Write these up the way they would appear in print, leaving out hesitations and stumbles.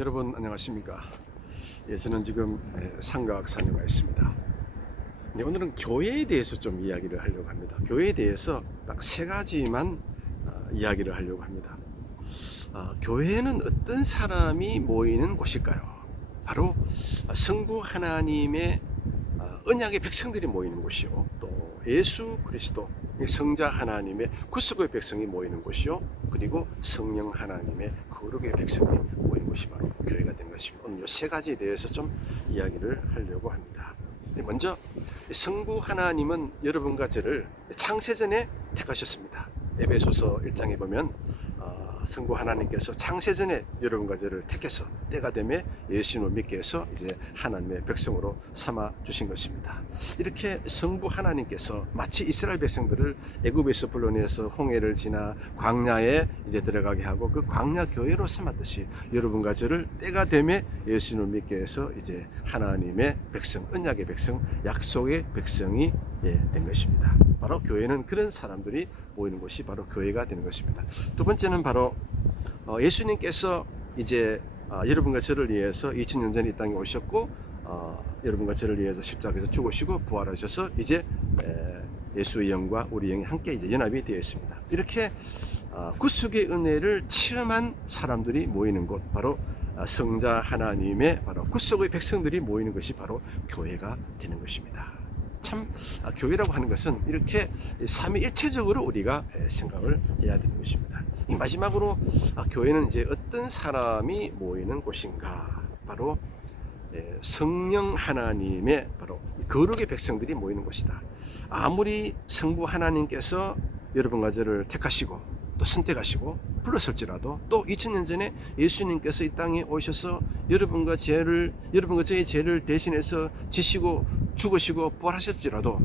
여러분 안녕하십니까? 저는 지금 상가학산에 와 있습니다. 오늘은 교회에 대해서 좀 이야기를 하려고 합니다. 교회에 대해서 딱 세 가지만 이야기를 하려고 합니다. 교회는 어떤 사람이 모이는 곳일까요? 바로 성부 하나님의 언약의 백성들이 모이는 곳이요, 또 예수 그리스도 성자 하나님의 구속의 백성이 모이는 곳이요, 그리고 성령 하나님의 거룩의 백성이 모이는 곳이 바로 교회가 되는 것입니다. 오늘 이 세 가지에 대해서 좀 이야기를 하려고 합니다. 먼저 성부 하나님은 여러분과 저를 창세전에 택하셨습니다. 에베소서 1장에 보면 성부 하나님께서 창세전에 여러분과 저를 택해서 때가 되매 예수님을 믿게 해서 이제 하나님의 백성으로 삼아 주신 것입니다. 이렇게 성부 하나님께서 마치 이스라엘 백성들을 애굽에서 불러내서 홍해를 지나 광야에 이제 들어가게 하고 그 광야 교회로 삼았듯이 여러분과 저를 때가 되매 예수님을 믿게 해서 이제 하나님의 백성, 언약의 백성, 약속의 백성이 된 것입니다. 바로 교회는 그런 사람들이 모이는 곳이 바로 교회가 되는 것입니다. 두 번째는 바로 예수님께서 이제 여러분과 저를 위해서 2000년 전에 이 땅에 오셨고 여러분과 저를 위해서 십자가에서 죽으시고 부활하셔서 이제 예수의 영과 우리 영이 함께 이제 연합이 되어 있습니다. 이렇게 구속의 은혜를 체험한 사람들이 모이는 곳, 바로 성자 하나님의 바로 구속의 백성들이 모이는 것이 바로 교회가 되는 것입니다. 참 교회라고 하는 것은 이렇게 삼위일체적으로 우리가 생각을 해야 되는 것입니다. 마지막으로 교회는 이제 어떤 사람이 모이는 곳인가? 바로 성령 하나님의 바로 거룩의 백성들이 모이는 곳이다. 아무리 성부 하나님께서 여러분과 저를 택하시고 또 선택하시고 불렀을지라도, 또 2000년 전에 예수님께서 이 땅에 오셔서 여러분과 저의 죄를 대신해서 지시고 죽으시고 부활하셨지라도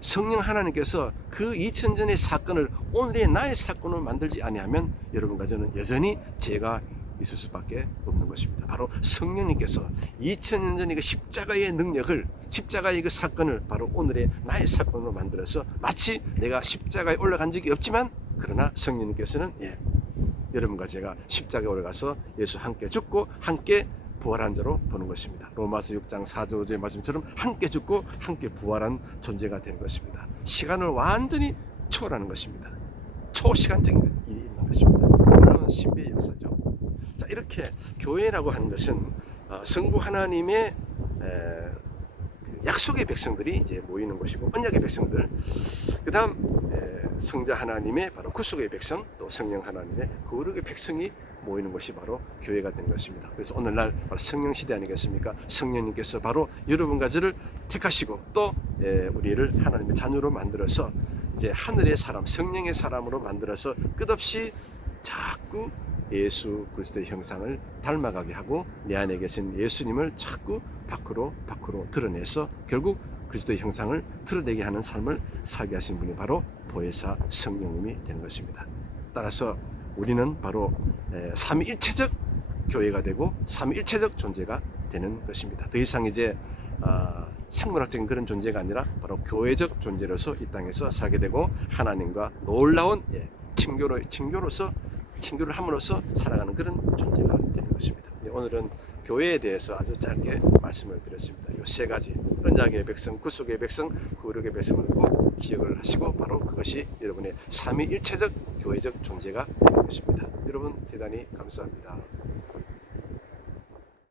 성령 하나님께서 그 2000년 전의 사건을 오늘의 나의 사건으로 만들지 아니하면 여러분과 저는 여전히 죄가 있을 수밖에 없는 것입니다. 바로 성령님께서 2000년 전의 그 십자가의 능력을, 십자가의 그 사건을 바로 오늘의 나의 사건으로 만들어서 마치 내가 십자가에 올라간 적이 없지만 그러나 성령님께서는 여러분과 제가 십자가에 올라가서 예수 함께 죽고 함께 부활한 자로 보는 것입니다. 로마서 6장 4절 5절의 말씀처럼 함께 죽고 함께 부활한 존재가 되는 것입니다. 시간을 완전히 초월하는 것입니다. 초시간적인 일이 있는 것입니다. 물론 신비의 역사죠. 자, 이렇게 교회라고 하는 것은 성부 하나님의 약속의 백성들이 이제 모이는 곳이고, 언약의 백성들, 그 다음 성자 하나님의 바로 구속의 백성, 또 성령 하나님의 거룩의 백성이 모이는 곳이 바로 교회가 된 것입니다. 그래서 오늘날 바로 성령 시대 아니겠습니까? 성령님께서 바로 여러분과 저를 택하시고 또 우리를 하나님의 자녀로 만들어서 이제 하늘의 사람, 성령의 사람으로 만들어서 끝없이 자꾸 예수 그리스도의 형상을 닮아가게 하고 내 안에 계신 예수님을 자꾸 밖으로 드러내서 결국 그리스도의 형상을 드러내게 하는 삶을 살게 하신 분이 바로 보혜사 성령님이 되는 것입니다. 따라서 우리는 바로 삼위일체적 교회가 되고 삼위일체적 존재가 되는 것입니다. 더 이상 이제 생물학적인 그런 존재가 아니라 바로 교회적 존재로서 이 땅에서 살게 되고 하나님과 놀라운 친교를 함으로써 살아가는 그런 존재가 되는 것입니다. 오늘은 교회에 대해서 아주 짧게 말씀을 드렸습니다. 이 세 가지, 언약의 백성, 구속의 백성, 거룩의 백성을 꼭 기억을 하시고 바로 그것이 여러분의 삼위일체적 교회적 존재가 되는 것입니다. 여러분 대단히 감사합니다.